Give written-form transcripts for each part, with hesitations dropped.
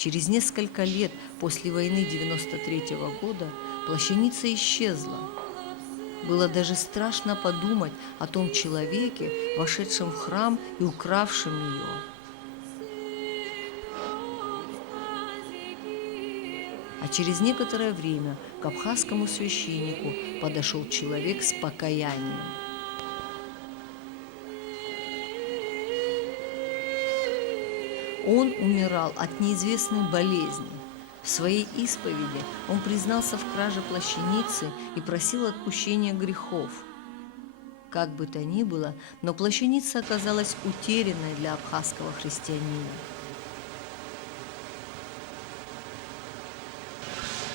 Через несколько лет после войны 93-го года плащаница исчезла. Было даже страшно подумать о том человеке, вошедшем в храм и укравшем ее. А через некоторое время к абхазскому священнику подошел человек с покаянием. Он умирал от неизвестной болезни. В своей исповеди он признался в краже плащаницы и просил отпущения грехов. Как бы то ни было, но плащаница оказалась утерянной для абхазского христианина.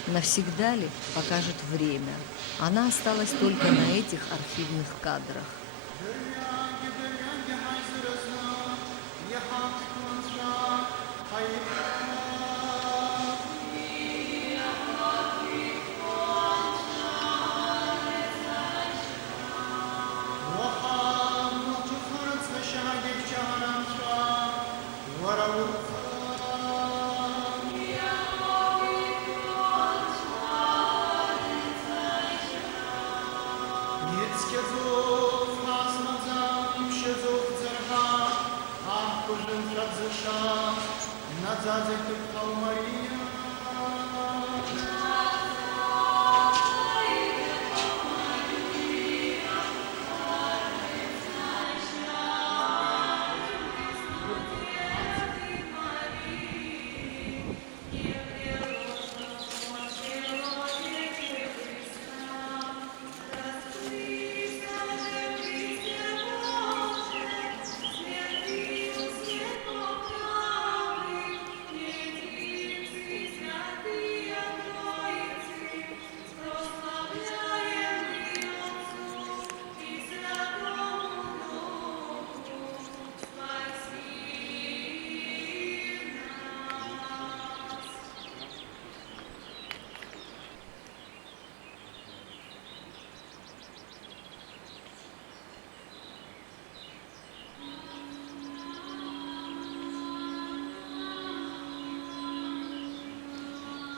Навсегда ли, покажет время. Она осталась только на этих архивных кадрах.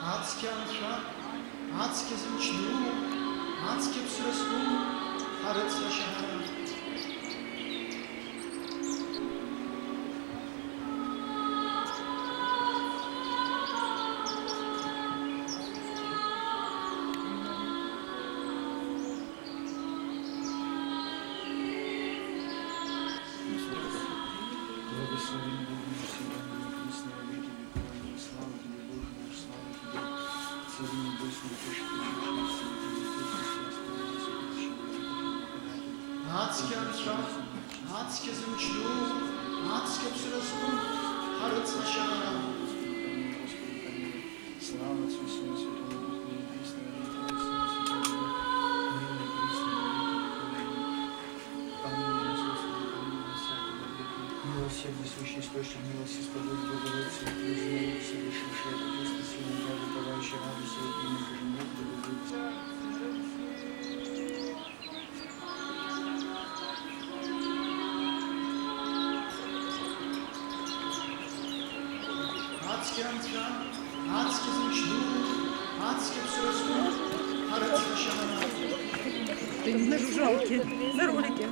Адське анша, адське звучну, адське псреску, хариця шагара. Адське анша, адське звучну, адське псреску, хариця шагара. Слава Отцу и Сыну и Святому Духу, и присно во веки веков. Ныне и присно во веки веков. Аминь. Господи, помилуй нас всякого греха. Милосердный сущий источник милости, сподобие Богородицы, и признаю совершившее это чувство силы, даже уповающей радости, и имя Божьему, да будет. Адське анша, адське звучну, адське псреску, хариця шагара. Ты не жалкий, на ролике.